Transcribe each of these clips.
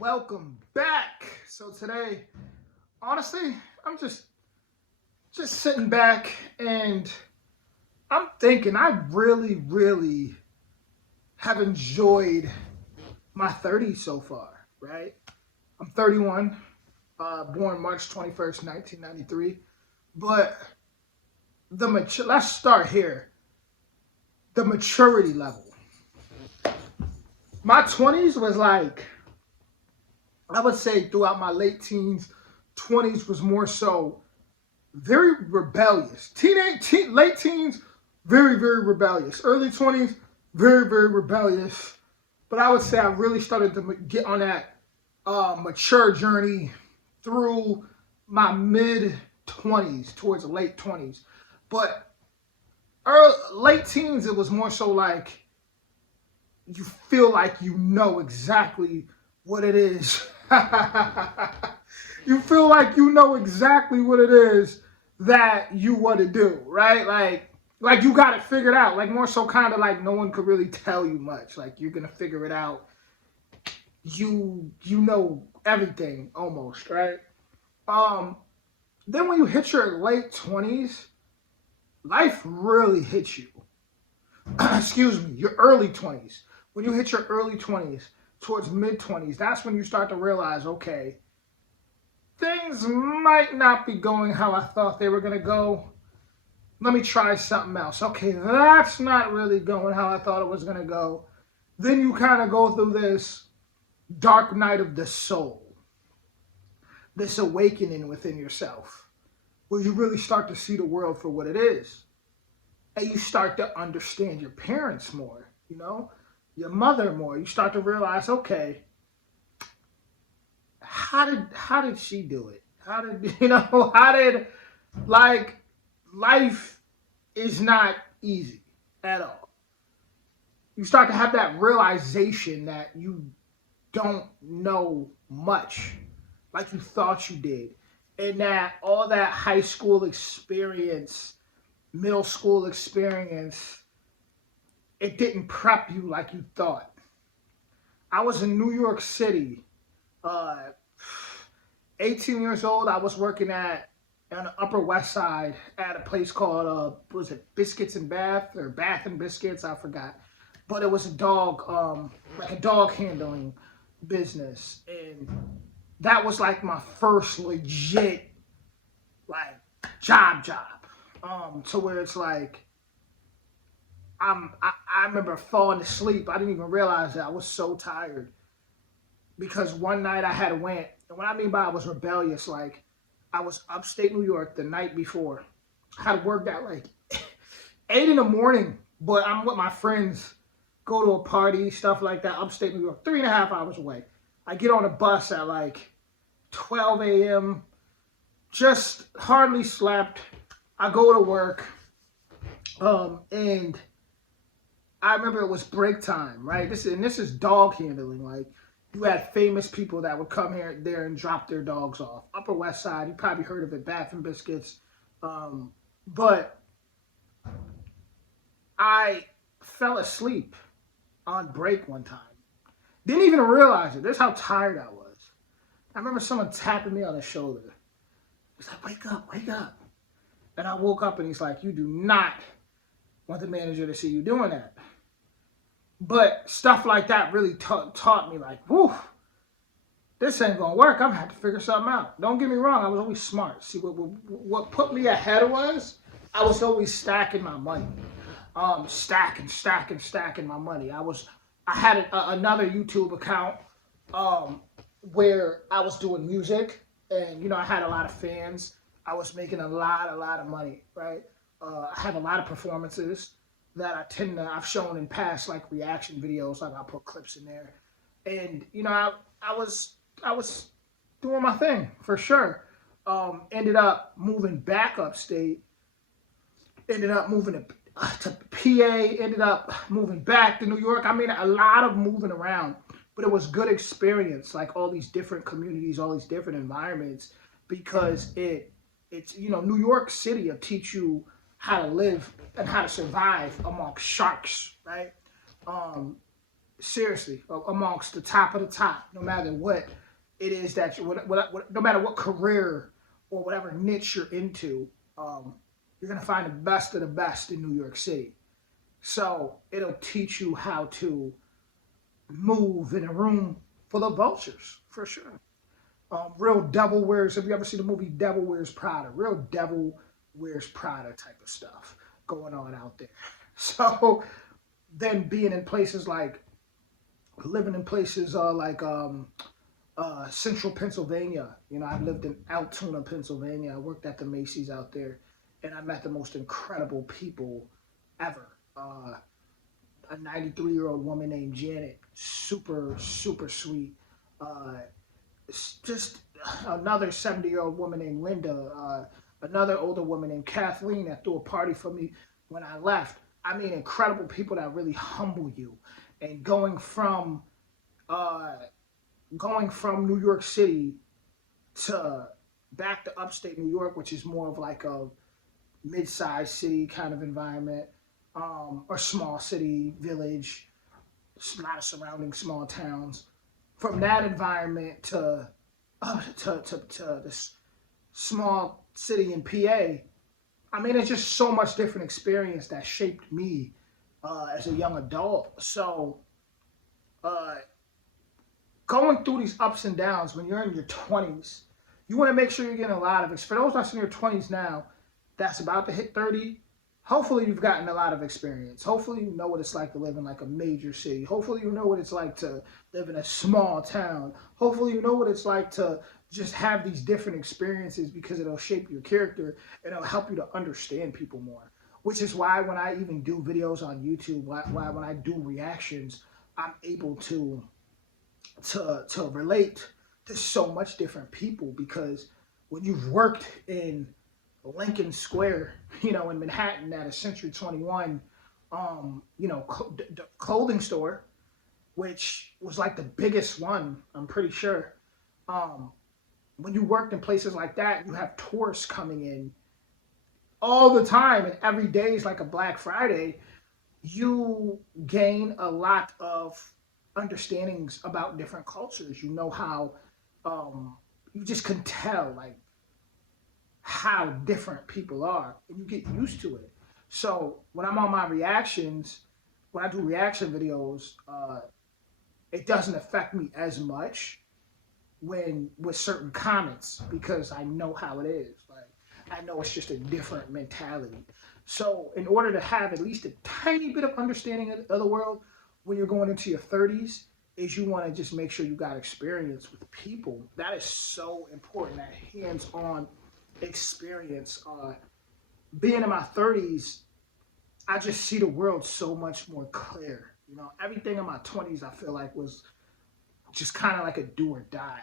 Welcome back. So today, honestly, I'm just sitting back and I'm thinking I really have enjoyed my 30s so far, right? I'm 31, born March 21st, 1993. But let's start here. The maturity level. My 20s was like, I would say throughout my late teens, 20s was more so very rebellious. Late teens, very rebellious. Early 20s, very rebellious. But I would say I really started to get on that mature journey through my mid 20s towards the late 20s. But late teens, it was more so like you feel like you know exactly what it is. You feel like you know exactly what it is that you want to do, right? Like you got it figured out. Like more so kind of like no one could really tell you much. Like you're gonna figure it out. You know everything almost, right? Um then when you hit your late 20s, life really hits you. Excuse me, your early 20s. When you hit your early 20s towards mid 20s, that's when you start to realize, okay, things might not be going how I thought they were going to go. Let me try something else. Okay, that's not really going how I thought it was going to go. Then you kind of go through this dark night of the soul, this awakening within yourself, where you really start to see the world for what it is. And you start to understand your parents more, your mother more. You start to realize, okay, how did she do it? How did how did like life is not easy at all. You start to have that realization that you don't know much like you thought you did. And that all that high school experience, middle school experience, it didn't prep you like you thought. I was in New York City, uh, 18 years old. I was working on the Upper West Side at a place called was it Biscuits and Bath or Bath and Biscuits? I forgot, but it was a dog like a dog handling business, and that was like my first legit like job. To where it's like I remember falling asleep. I didn't even realize that I was so tired because one night I had went, and what I mean by I was rebellious, like I was upstate New York the night before. I had worked at like 8 in the morning, but I'm with my friends, go to a party, stuff like that, upstate New York, 3.5 hours away. I get on a bus at like 12 a.m., just hardly slept. I go to work, and I remember it was break time, right? This is dog handling. Like you had famous people that would come here there and drop their dogs off. Upper West Side, you probably heard of it, Bath and Biscuits. But I fell asleep on break one time. Didn't even realize it. That's how tired I was. I remember someone tapping me on the shoulder. He's like, wake up. And I woke up and he's like, you do not want the manager to see you doing that. But stuff like that really taught me like, whew, this ain't gonna work. I'm gonna have to figure something out. Don't get me wrong, I was always smart. See, what put me ahead was I was always stacking my money, stacking my money. I had another YouTube account where I was doing music, and I had a lot of fans. I was making a lot of money, right? I have a lot of performances that I've shown in past like reaction videos. Like I put clips in there, and I was doing my thing for sure. Ended up moving back upstate. Ended up moving to PA. Ended up moving back to New York. I mean, a lot of moving around, but it was good experience. Like all these different communities, all these different environments, because it's New York City will teach you how to live and how to survive amongst sharks, right? Um, seriously, amongst the top of the top, no matter what it is that you, no matter what career or whatever niche you're into, you're gonna find the best of the best in New York City. So it'll teach you how to move in a room full of vultures, for sure. Real devil wears. Have you ever seen the movie Devil Wears Prada? Real devil wears Prada type of stuff going on out there. So then being in places like living in places central Pennsylvania. You know, I lived in Altoona, Pennsylvania. I worked at the Macy's out there, and I met the most incredible people ever. A 93-year-old woman named Janet, super, super sweet. Uh, just another 70-year-old woman named Linda. Another older woman named Kathleen that threw a party for me when I left. I mean, incredible people that really humble you. And uh, going from New York City to back to upstate New York, which is more of like a mid-sized city kind of environment, or small city, village, a lot of surrounding small towns. From that environment to this small city in PA, I mean, it's just so much different experience that shaped me as a young adult. So uh, going through these ups and downs when you're in your 20s, you want to make sure you're getting a lot of it. For those that's in your 20s now, that's about to hit 30, hopefully you've gotten a lot of experience. Hopefully you know what it's like to live in like a major city. Hopefully you know what it's like to live in a small town. Hopefully you know what it's like to just have these different experiences because it'll shape your character and it'll help you to understand people more. Which is why when I even do videos on YouTube, why when I do reactions, I'm able to relate to so much different people because when you've worked in Lincoln Square, you know, in Manhattan at a Century 21, clothing store, which was like the biggest one, I'm pretty sure. Um, when you worked in places like that, you have tourists coming in all the time, and every day is like a Black Friday. You gain a lot of understandings about different cultures. You know how you just can tell like how different people are, and you get used to it. So when I'm on my reactions, when I do reaction videos, it doesn't affect me as much when with certain comments because I know how it is. Like I know it's just a different mentality. So in order to have at least a tiny bit of understanding of the world when you're going into your 30s, is you want to just make sure you got experience with people. That is so important. That hands-on experience. Being in my 30s, I just see the world so much more clear. You know, everything in my 20s I feel like was just kind of like a do or die.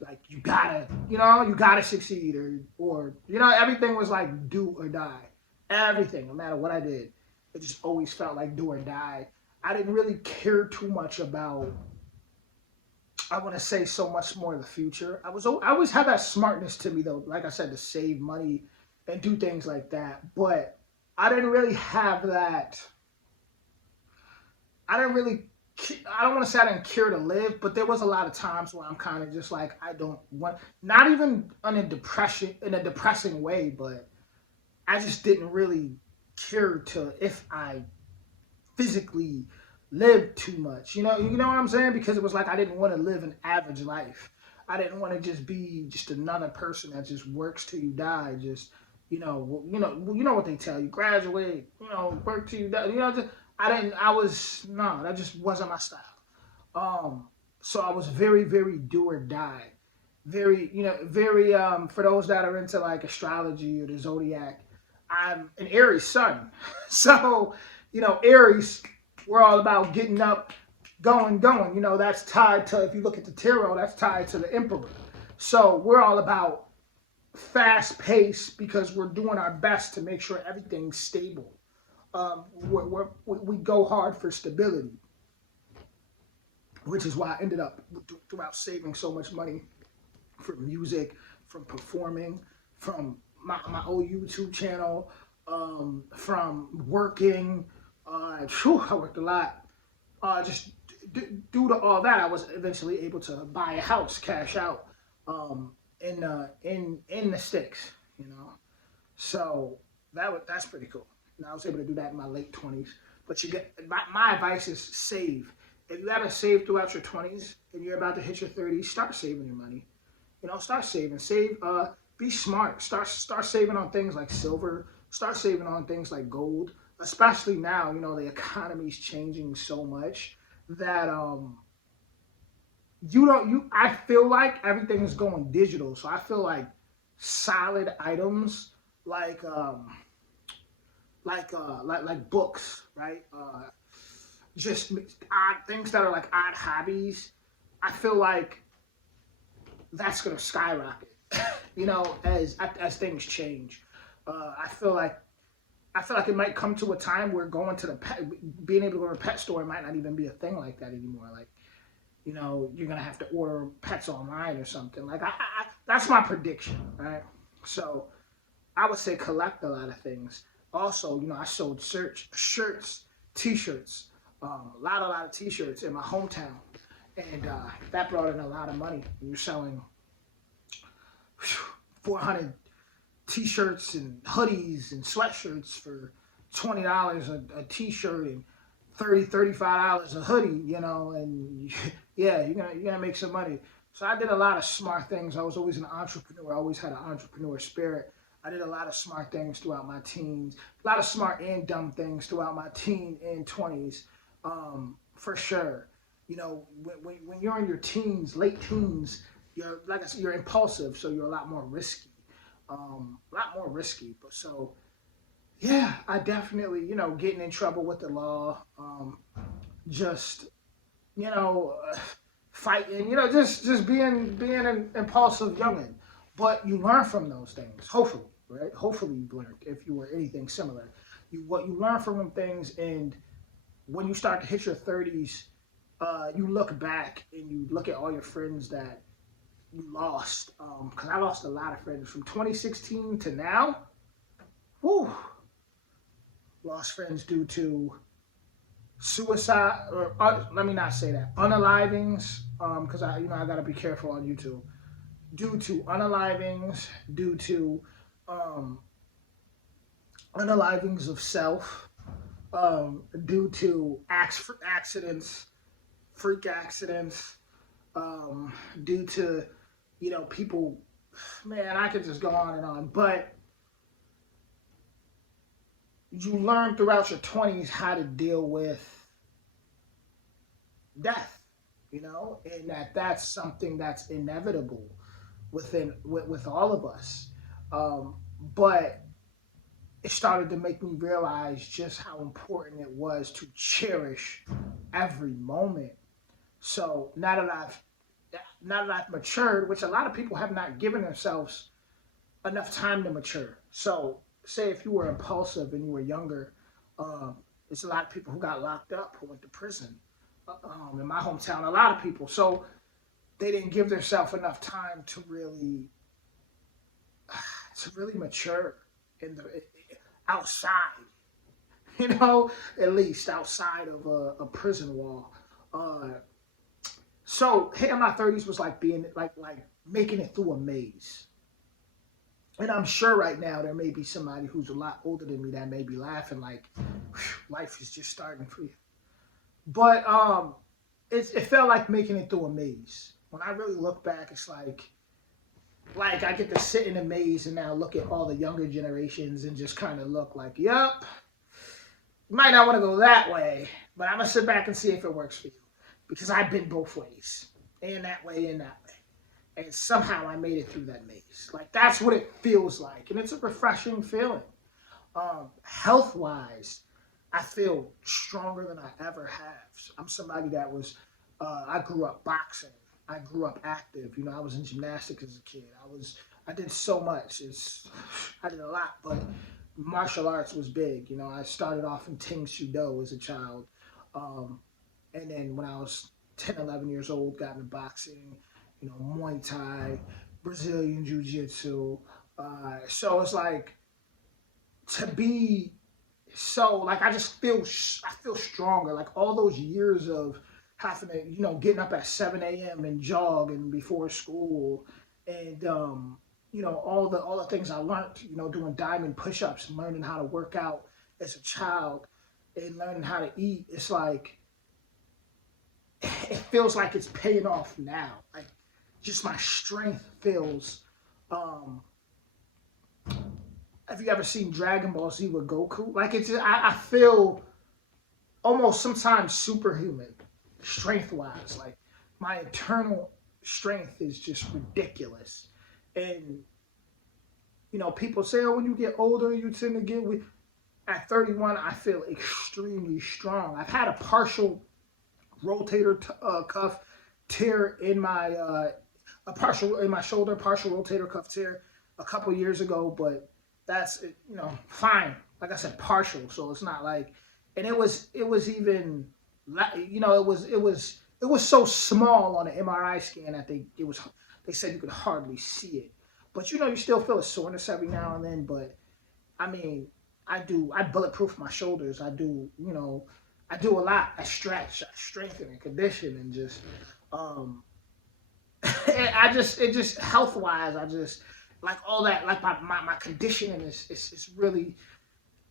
Like you gotta, you gotta succeed or everything was like do or die. Everything, no matter what I did, it just always felt like do or die. I didn't really care too much about. I want to say so much more in the future. I always had that smartness to me though. Like I said, to save money and do things like that. But I didn't really have that. I didn't really. I don't want to say I didn't care to live, but there was a lot of times where I'm kind of just like I don't want. Not even in a depressing way, but I just didn't really care to if I physically live too much. You know what I'm saying? Because it was like I didn't want to live an average life. I didn't want to just be just another person that just works till you die. Just you know what they tell you: graduate, work till you die. I didn't. I was no, that just wasn't my style. So I was very, very do or die. Very, very. For those that are into like astrology or the zodiac, I'm an Aries sun. So, Aries, we're all about getting up, going. That's tied to, if you look at the tarot, that's tied to the emperor. So we're all about fast pace because we're doing our best to make sure everything's stable. We go hard for stability, which is why I ended up throughout saving so much money from music, from performing, from my old YouTube channel, from working. I worked a lot. just due to all that, I was eventually able to buy a house, cash out, um, in the sticks, you know. So that's pretty cool. And I was able to do that in my late 20s. But you get my advice is save. If you haven't saved throughout your 20s and you're about to hit your 30s, start saving your money. You know, start saving. Save. Be smart. Start saving on things like silver. Start saving on things like gold. Especially now, you know, the economy's changing so much that you don't you. I feel like everything is going digital. So I feel like solid items like like books, right? Just odd things that are like odd hobbies. I feel like that's gonna skyrocket, you know, as things change. I feel like it might come to a time where going to the pet, being able to go to a pet store might not even be a thing like that anymore. Like, you know, you're gonna have to order pets online or something. Like, that's my prediction, right? So I would say collect a lot of things. Also, you know, I sold shirts, t-shirts, a lot of t-shirts in my hometown, and that brought in a lot of money. You're selling 400 t-shirts and hoodies and sweatshirts for $20 a t-shirt and $35 a hoodie, you know, and yeah, you're gonna make some money. So I did a lot of smart things. I was always an entrepreneur. I always had an entrepreneur spirit. I did a lot of smart things throughout my teens, a lot of smart and dumb things throughout my teen and 20s, for sure. You know, when you're in your teens, late teens, you're like I said, you're impulsive, so you're a lot more risky, a lot more risky. But so yeah, I definitely, you know, getting in trouble with the law, just you know, fighting, you know, just being an impulsive youngin. But you learn from those things, hopefully, right? Hopefully you learned if you were anything similar. What you learn from them things, and when you start to hit your 30s, you look back and you look at all your friends that you lost. Because I lost a lot of friends from 2016 to now. Whew, lost friends due to suicide, or let me not say that, unalivings, because I gotta be careful on YouTube, due to unalivings, due to um unalivings of self, due to accidents, freak accidents, due to, you know, people, man, I could just go on and on. But you learn throughout your 20s how to deal with death, you know, and that's something that's inevitable with all of us. But it started to make me realize just how important it was to cherish every moment. So now that I've matured, which a lot of people have not given themselves enough time to mature. So say if you were impulsive and you were younger, there's a lot of people who got locked up, who went to prison. In my hometown, a lot of people. So they didn't give themselves enough time to really mature in the outside, you know, at least outside of a prison wall. Uh, so hitting my 30s was like being like making it through a maze. And I'm sure right now there may be somebody who's a lot older than me that may be laughing like, life is just starting for you. But it felt like making it through a maze. When I really look back, it's like I get to sit in a maze and now look at all the younger generations and just kind of look like, yep, you might not want to go that way, but I'm gonna sit back and see if it works for you because I've been both ways, and that way and that way, and somehow I made it through that maze. Like that's what it feels like, and it's a refreshing feeling. Health wise, I feel stronger than I ever have. I'm somebody that was, I grew up boxing. I grew up active. You know, I was in gymnastics as a kid. I did so much. I did a lot, but martial arts was big. You know, I started off in Ting Sudo as a child. Um, and then when I was 10, 11 years old, got into boxing, you know, Muay Thai, Brazilian Jiu Jitsu. So it's like to be So like I just feel I feel stronger. Like all those years of having to, getting up at 7 a.m. and jog and before school, and all the things I learned, doing diamond push-ups, learning how to work out as a child, and learning how to eat. It's like it feels like it's paying off now. Like just my strength feels. Um, have you ever seen Dragon Ball Z with Goku? Like it's I feel almost sometimes superhuman, strength wise. Like my internal strength is just ridiculous. And people say, oh, when you get older, you tend to get weak. At 31, I feel extremely strong. I've had a partial rotator cuff tear in my a partial in my shoulder, partial rotator cuff tear a couple years ago, but that's fine. Like I said, partial, so it's not like, and it was even, it was so small on the MRI scan that they said you could hardly see it, but you still feel a soreness every now and then. But I mean, I bulletproof my shoulders. I do a lot. I stretch, I strengthen and condition, and just um it just health wise, I just like all that. Like my conditioning is really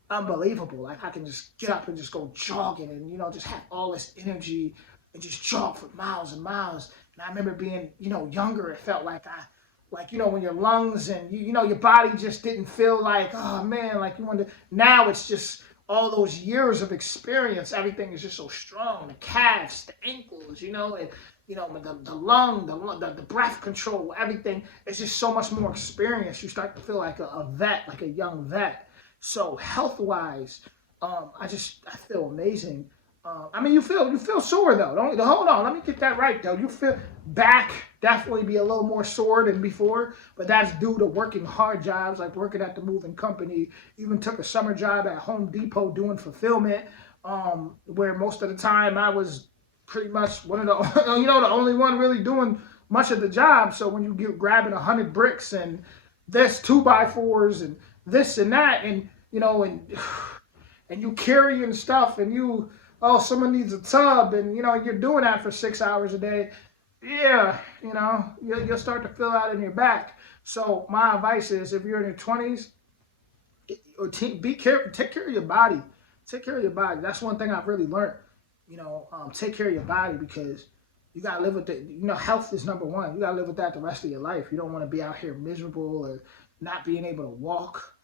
unbelievable. Like I can just get up and just go jogging, and just have all this energy and just jog for miles and miles. And I remember being younger, it felt like when your lungs and your body just didn't feel like, oh man, like you wanted to. Now it's just all those years of experience, everything is just so strong. The calves, the ankles, and the lung, the breath control, everything. It's just so much more experience. You start to feel like a vet, like a young vet. So health wise, I feel amazing. I mean, you feel sore though. Don't hold on. Let me get that right though. You feel back definitely be a little more sore than before, but that's due to working hard jobs, like working at the moving company. Even took a summer job at Home Depot doing fulfillment, where most of the time I was pretty much one of the the only one really doing much of the job. So when you get grabbing 100 bricks and this 2x4s and this and that, and and you carrying stuff, and someone needs a tub, and you're doing that for 6 hours a day. Yeah, you'll start to feel out in your back. So my advice is, if you're in your 20s, be careful, take care of your body. Take care of your body. That's one thing I've really learned. Take care of your body, because you gotta live with it. Health is number one. You gotta live with that the rest of your life. You don't want to be out here miserable or not being able to walk.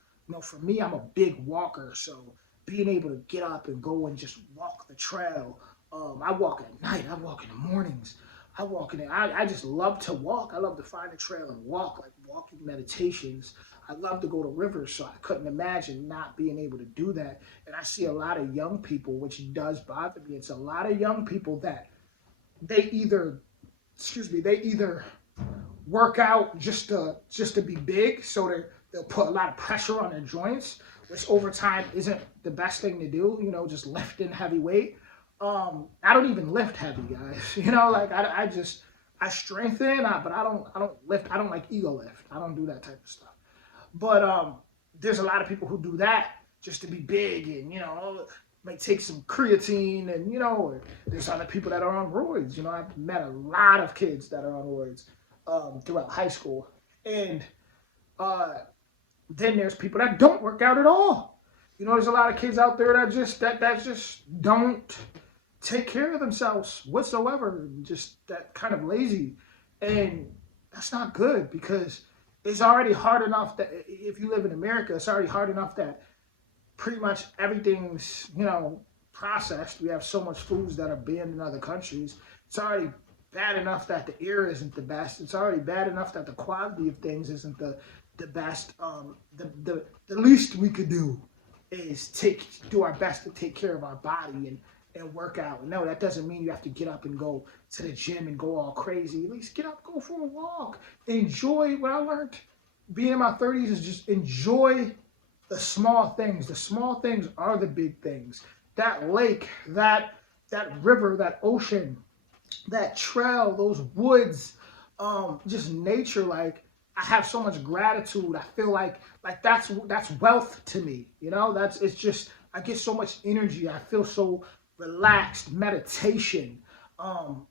For me, I'm a big walker, so being able to get up and go and just walk the trail. I walk at night. I walk in the mornings. I walk in. I just love to walk. I love to find a trail and walk, like walking meditations. I love to go to rivers, so I couldn't imagine not being able to do that. And I see a lot of young people, which does bother me. It's a lot of young people that they either, they either work out just to be big, so they'll put a lot of pressure on their joints, which over time isn't the best thing to do. Just lifting heavy weight. I don't even lift heavy, guys. Like I strengthen, but I don't lift. I don't like ego lift. I don't do that type of stuff. But there's a lot of people who do that just to be big, and might take some creatine, and or there's other people that are on roids. I've met a lot of kids that are on roids throughout high school, and then there's people that don't work out at all. There's a lot of kids out there that just don't take care of themselves whatsoever, just that kind of lazy, and that's not good, because it's already hard enough that if you live in America, it's already hard enough that pretty much everything's processed. We have so much foods that are banned in other countries. It's already bad enough that the air isn't the best. It's already bad enough that the quality of things isn't the best. The least we could do is do our best to take care of our body and work out. No, that doesn't mean you have to get up and go to the gym and go all crazy. At least get up, go for a walk. Enjoy. What I learned being in my 30s is just enjoy the small things. The small things are the big things. That lake, that river, that ocean, that trail, those woods, just nature. Like I have so much gratitude. I feel like that's wealth to me. It's just I get so much energy. I feel so relaxed. Meditation, um,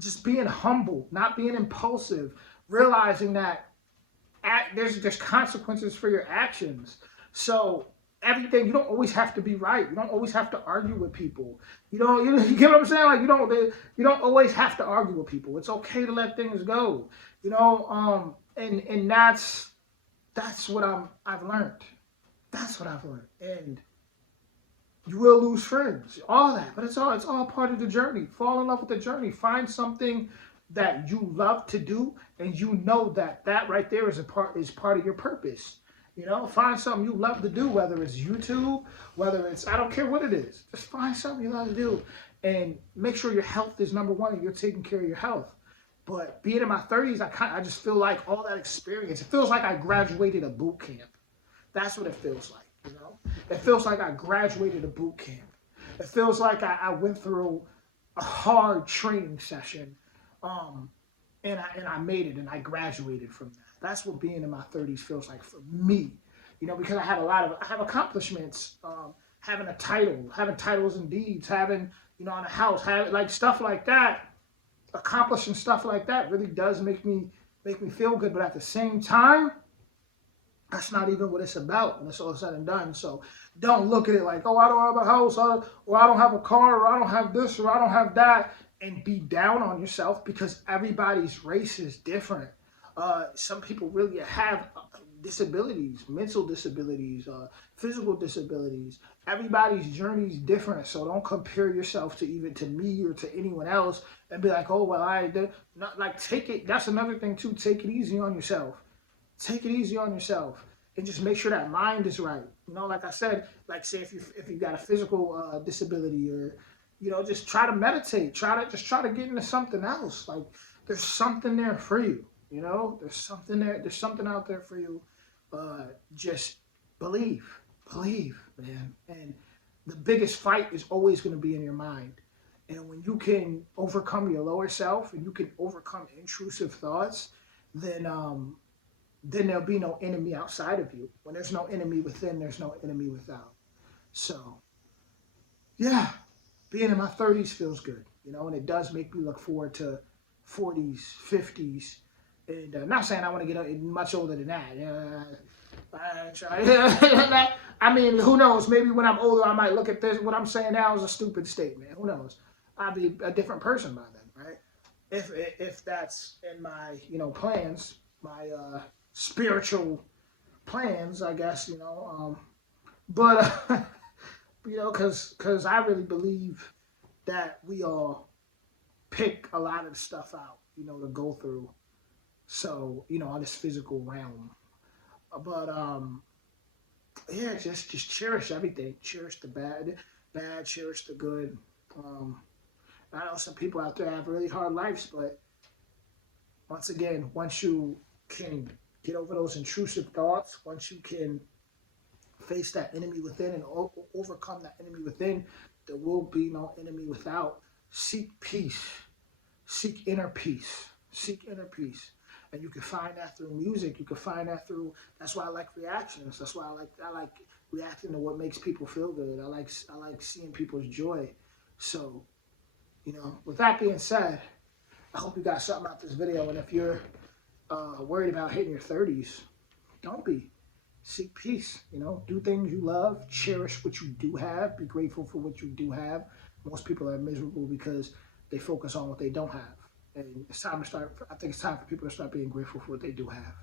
just being humble, not being impulsive, realizing that there's consequences for your actions. So everything, you don't always have to be right. You don't always have to argue with people. You get what I'm saying? Like you don't always have to argue with people. It's okay to let things go. And that's what I've learned. That's what I've learned. And you will lose friends, all that, but it's all part of the journey. Fall in love with the journey. Find something that you love to do, and you know that right there is part of your purpose. Find something you love to do, whether it's YouTube, whether it's, I don't care what it is. Just find something you love to do, and make sure your health is number one, and you're taking care of your health. But being in my 30s, I just feel like all that experience. It feels like I graduated a boot camp. That's what it feels like. It feels like I graduated a boot camp. It feels like I went through a hard training session, um, and I made it and I graduated from that. That's what being in my 30s feels like for me. Because I have accomplishments, having titles and deeds, having on a house, having like stuff like that, accomplishing stuff like that really does make me feel good. But at the same time, that's not even what it's about when it's all said and done. So don't look at it like, oh, I don't have a house, or I don't have a car, or I don't have this, or I don't have that, and be down on yourself, because everybody's race is different. Some people really have disabilities, mental disabilities, physical disabilities. Everybody's journey is different. So don't compare yourself to me or to anyone else and be like, oh, well, I did not, like, take it. That's another thing too. Take it easy on yourself. Take it easy on yourself, and just make sure that mind is right. Like I said, like, say if you got a physical disability, or just try to meditate, try to get into something else. Like, there's something there for you. There's something there. There's something out there for you. Just believe, believe, man. And the biggest fight is always going to be in your mind. And when you can overcome your lower self, and you can overcome intrusive thoughts, then there'll be no enemy outside of you. When there's no enemy within, there's no enemy without. So, yeah, being in my 30s feels good, and it does make me look forward to 40s, 50s, and not saying I want to get much older than that. I mean, who knows? Maybe when I'm older, I might look at this. What I'm saying now is a stupid statement. Who knows? I'll be a different person by then, right? If that's in my plans, my spiritual plans, I guess. But because I really believe that we all pick a lot of stuff out, to go through. So on this physical realm, but yeah, just cherish everything. Cherish the bad. Cherish the good. I know some people out there have really hard lives, but once again, once you can get over those intrusive thoughts, once you can face that enemy within and overcome that enemy within, there will be no enemy without. Seek peace. Seek inner peace. Seek inner peace. And you can find that through music. You can find that through. That's why I like reactions. That's why I like reacting to what makes people feel good. I like seeing people's joy. So, with that being said, I hope you got something out this video. And if you're worried about hitting your 30s, don't be. Seek peace. Do things you love. Cherish what you do have. Be grateful for what you do have. Most people are miserable because they focus on what they don't have. And it's time to start. I think it's time for people to start being grateful for what they do have.